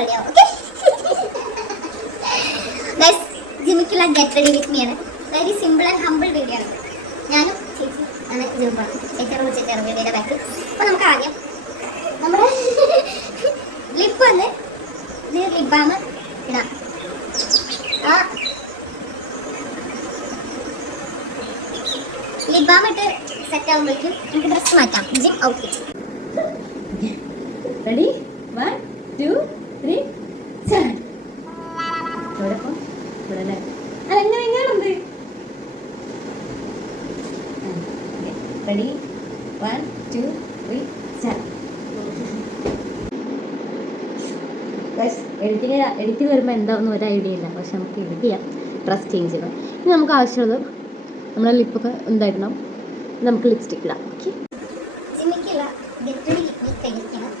റെഡിയാവും. Okay guys, ജിമ്മിക്കുള്ള get ready with me ആണ്. Very simple and humble video ആണ്. ഞാനും ചേച്ചി ആണ് ജിമ്മാണ്. ചേച്ചിയുടെ വിളിച്ചിട്ട് വീഡിയോയുടെ ബാക്ക്. അപ്പോൾ നമുക്ക് ആദ്യം നമ്മുടെ ലിപ്പ് വന്ന് ഇത് ലിപ് ബാം ഇടാം. ലിപ് ബാം ഇട്ട് സെറ്റ് ആകുമ്പോഴേക്കും നമുക്ക് ഡ്രസ്സ് മാറ്റാം. Gym outfit. Ready 1 2 3 start. ഇവിടെപ്പം ഇവിടെ അല്ലേ? അല്ല എങ്ങനെയുണ്ട്? Ready 1 2 3 start. എഡിറ്റിംഗ് വരുമ്പോൾ എന്താണെന്ന് ഒരു ഐഡിയ ഇല്ല, പക്ഷെ നമുക്ക് എഡിറ്റ് ചെയ്യാം. ഡ്രസ് ചേഞ്ച് ചെയ്യണം. ഇനി നമുക്ക് ആവശ്യമുള്ളത് നമ്മുടെ ലിപ്പൊക്കെ എന്തായിടണം, നമുക്ക് ലിപ്സ്റ്റിക് ഇടാം. ഓക്കെ, ജിമ്മിക്കുള്ള ഗെറ്റ് റെഡി വിത്ത് മീ കഴിഞ്ഞിരിക്കണം.